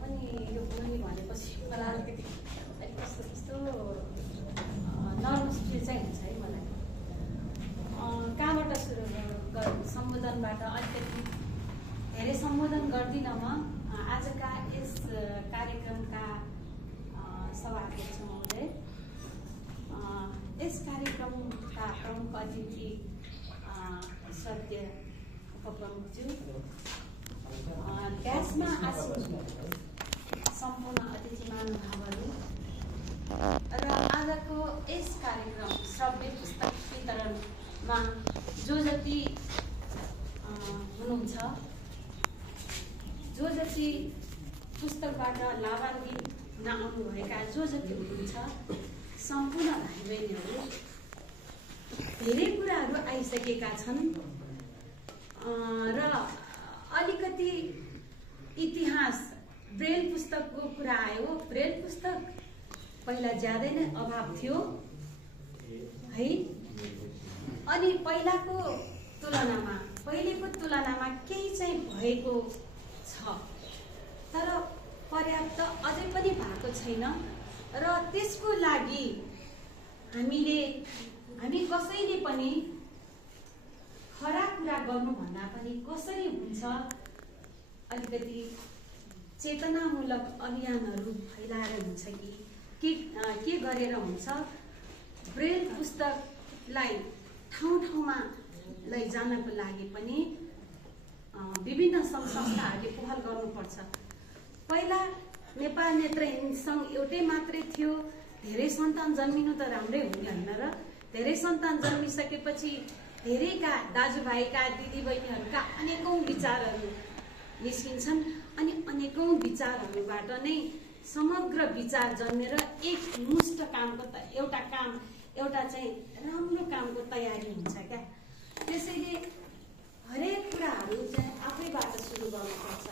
पनि यो बोल्ने भनेपछि मलाई अलिकति कस्तो कस्तो नर्भस फिल चाहिँ हुन्छ है मलाई। कहाँबाट सुरु सम्बोधनबाट अलिकति धेरै सम्बोधन गर्दिनँ म। आजका यस कार्यक्रमका सभाध्यक्ष महोदय, यस कार्यक्रमका प्रमुख अतिथि सत्य उपप्रमुखज्यू, ड्यासमा आसीन सम्पूर्ण अतिथि महानुभावहरू र आजको यस कार्यक्रम श्रव्य पुस्तक वितरणमा जो जति हुनुहुन्छ, जो जति पुस्तकबाट लाभान्वित नआउनुभएका जो जति हुनुहुन्छ, सम्पूर्ण भाइ बहिनीहरू, धेरै कुराहरू आइसकेका छन् र अलिकति इतिहास ब्रेल पुस्तकको कुरा आयो। ब्रेल पुस्तक पहिला ज्यादै नै अभाव थियो है, अनि पहिलेको तुलनामा केही चाहिँ भएको छ, तर पर्याप्त अझै पनि भएको छैन। र त्यसको लागि हामी कसैले पनि खराब कुरा गर्नुभन्दा पनि कसरी हुन्छ अलिकति चेतनामूलक अभियानहरू फैलाएर हुन्छ कि के गरेर हुन्छ, ब्रेल पुस्तकलाई ठाउँ ठाउँमा लैजानको लागि पनि विभिन्न सङ्घ संस्थाहरूले पहल गर्नुपर्छ। पहिला नेपाल नेत्रहीन सङ्घ एउटै मात्रै थियो। धेरै सन्तान जन्मिनु त राम्रै हुने होइन र धेरै सन्तान जन्मिसकेपछि धेरैका दाजुभाइका दिदीबहिनीहरूका अनेकौं विचारहरू निस्किन्छन्, अनि अनेकौं विचारहरूबाट नै समग्र विचार जन्मेर एक मुष्ट कामको एउटा चाहिँ राम्रो कामको तयारी हुन्छ क्या। त्यसैले हरेक कुराहरू चाहिँ आफैबाट सुरु गर्नुपर्छ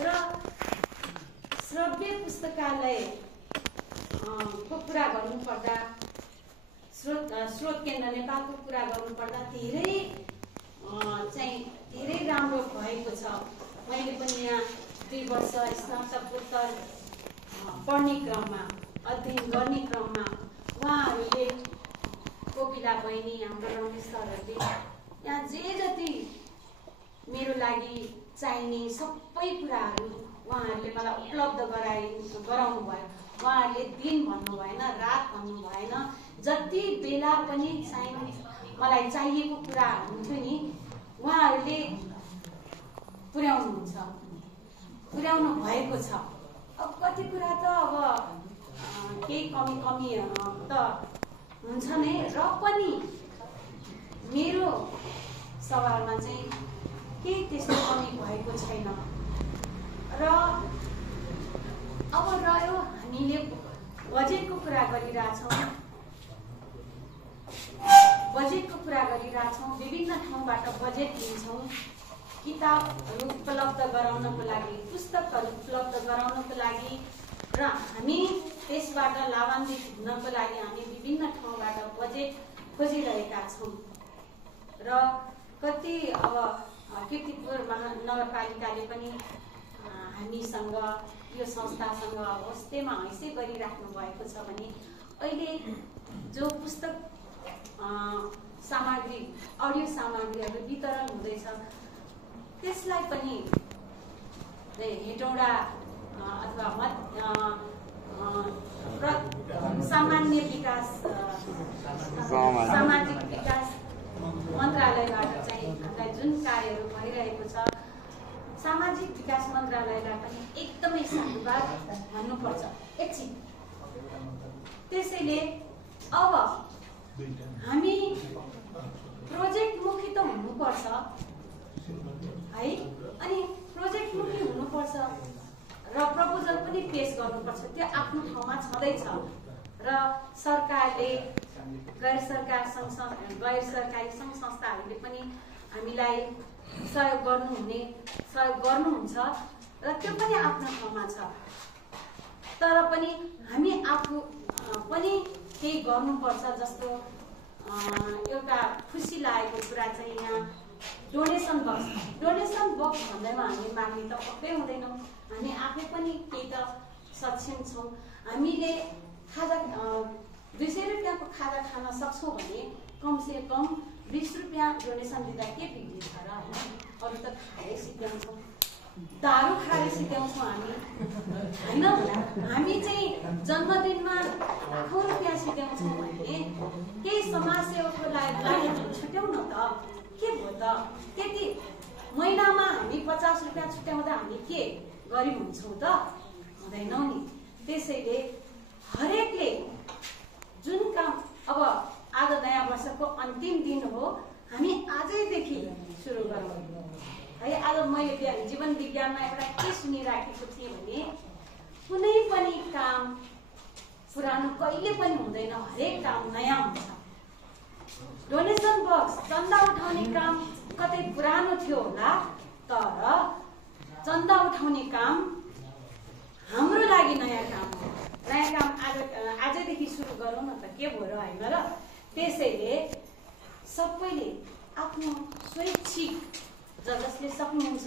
र श्रव्य पुस्तकालय को कुरा गर्नुपर्दा, स्रोत केन्द्र नेपालको कुरा गर्नुपर्दा धेरै राम्रो भएको छ। मैले पनि यहाँ 2 वर्ष स्नातकोत्तर पढ्ने क्रममा, अध्ययन गर्ने क्रममा उहाँहरूले, कोपिला बहिनी, हाम्रो रमेश सरहरूले यहाँ जे जति मेरो लागि चाहिने सबै कुराहरू उहाँहरूले मलाई उपलब्ध गराउनु भयो। उहाँहरूले दिन भन्नु भएन, रात भन्नु भएन, जति बेला पनि मलाई चाहिएको कुरा हुन्थ्यो नि, उहाँहरूले पुर्याउनु भएको छ। अब कति कुरा त अब केही कमी त हुन्छ नै, र पनि मेरो सवालमा चाहिँ केही त्यस्तो कमी भएको छैन। र अब रह्यो हामीले बजेटको कुरा गरिरहेछौँ, विभिन्न ठाउँबाट बजेट दिन्छौँ किताबहरू उपलब्ध गराउनको लागि, पुस्तकहरू उपलब्ध गराउनको लागि, र हामी त्यसबाट लाभान्वित हुनको लागि हामी विभिन्न ठाउँबाट बजेट खोजिरहेका छौँ। र कति अब कीर्तिपुर महानगरपालिकाले पनि हामीसँग, यो संस्थासँग हस्तेमा हैसै गरिराख्नु भएको छ भने अहिले जो पुस्तक सामग्री, अडियो सामग्रीहरू वितरण हुँदैछ, त्यसलाई पनि हेटौडा अथवा सामाजिक विकास मन्त्रालयबाट चाहिँ हामीलाई जुन कार्यहरू भइरहेको छ, सामाजिक विकास मन्त्रालयलाई पनि एकदमै साधुवाद भन्नुपर्छ एकछिन। त्यसैले अब हामी प्रोजेक्टमुखी त हुनुपर्छ है, अनि प्रोजेक्टमुखी हुनुपर्छ र प्रपोजल पनि पेश गर्नुपर्छ। त्यो आफ्नो ठाउँमा छँदैछ र सरकारले, गैर सरकारी सङ्घ संस्थाहरूले पनि हामीलाई सहयोग गर्नुहुन्छ र त्यो पनि आफ्नो ठाउँमा छ। तर पनि हामी आफू पनि केही गर्नुपर्छ। जस्तो एउटा खुसी लागेको कुरा चाहिँ यहाँ डोनेसन बक्स भन्दैमा हामी माग्ने त पक्कै हुँदैनौँ। हामी आफै पनि केही त सक्षम छौँ। हामीले खाजा 200 रुपियाँको खाजा खान सक्छौँ भने कमसे कम 20 रुपियाँ डोनेसन दिँदा के बिग्रिन्छ र होइन? अरू त खाएरै सिध्याउँछौँ, दारू खाएर सिध्याउँछौँ हामी होइन? हामी चाहिँ जन्मदिनमा लाखौँ रुपियाँ सिध्याउँछौँ भने केही समाजसेवाको लागि छुट्याउँ न त। के भयो त? त्यति महिनामा हामी 50 रुपियाँ छुट्याउँदा हामी के गरिब हुन्छौँ त? हुँदैनौँ नि। त्यसैले हरेकले जुन काम, अब आज नयाँ वर्षको अन्तिम दिन हो, हामी आजैदेखि सुरु गरौँ है। आज मैले जीवन विज्ञानमा एउटा के सुनिराखेको थिएँ भने कुनै पनि काम पुरानो कहिले पनि हुँदैन, हरेक काम नयाँ हुन्छ। डोनेसन बक्स चन्दा उठाउने काम कतै पुरानो थियो होला, तर चन्दा उठाउने काम हाम्रो लागि नयाँ काम हो। नयाँ काम आजैदेखि सुरु गरौँ न त, के भयो र होइन र? त्यसैले सबैले आफ्नो स्वैच्छिक जसले सक्नुहुन्छ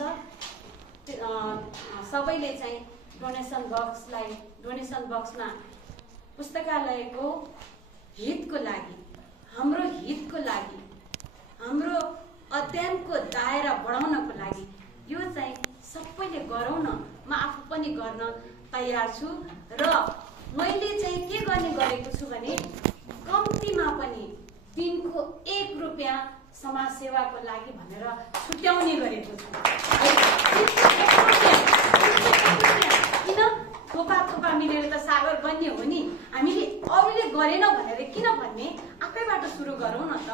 सबैले चाहिँ डोनेसन बक्समा पुस्तकालयको हितको लागि, हाम्रो हितको लागि, हाम्रो अध्ययनको दायरा बढाउनको लागि यो चाहिँ सबैले गरौँ न। म आफू पनि गर्न तयार छु र मैले चाहिँ के गर्ने गरेको छु भने कम्तीमा पनि दिनको 1 रुपियाँ समाज सेवाको लागि भनेर छुट्याउने गरेको छु। किन थोपा मिलेर त सागर बन्ने हो नि? हामीले अरूले गरेनौँ भनेर किन भन्ने? आफैबाट सुरु गरौँ न त।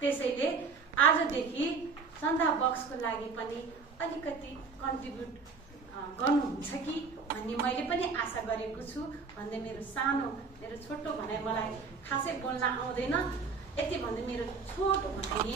त्यसैले आजदेखि चन्दा बक्सको लागि पनि अलिकति कन्ट्रिब्युट गर्नुहुन्छ कि भन्ने मैले पनि आशा गरेको छु भन्दै मेरो छोटो भनाइ, मलाई खासै बोल्न आउँदैन, यति भन्दै मेरो छोटो भनाइ